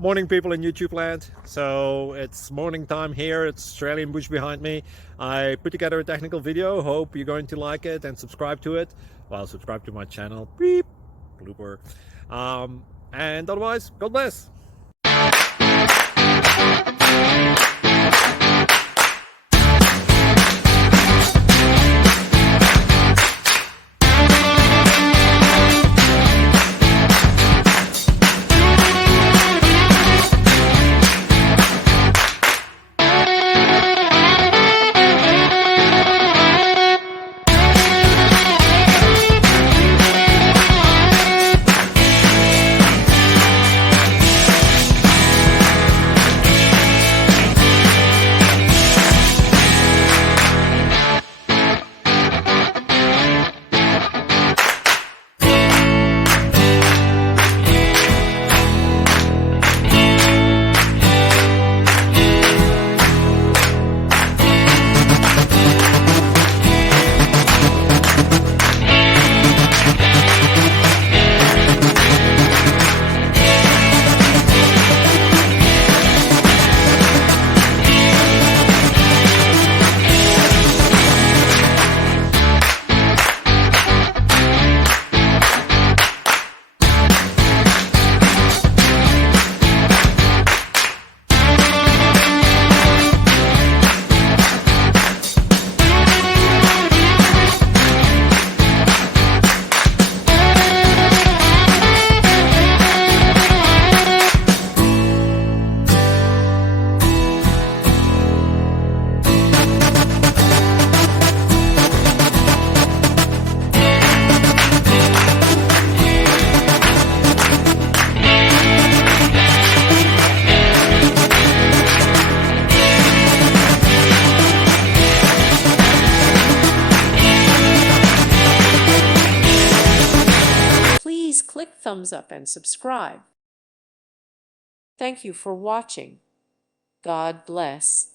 Morning, people in YouTube land. So it's morning time here. It's Australian bush behind me. I put together a technical video. Hope you're going to like it and subscribe to it. Well, subscribe to my channel. Beep. Blooper. And otherwise, God bless. Please click thumbs up and subscribe. Thank you for watching. God bless.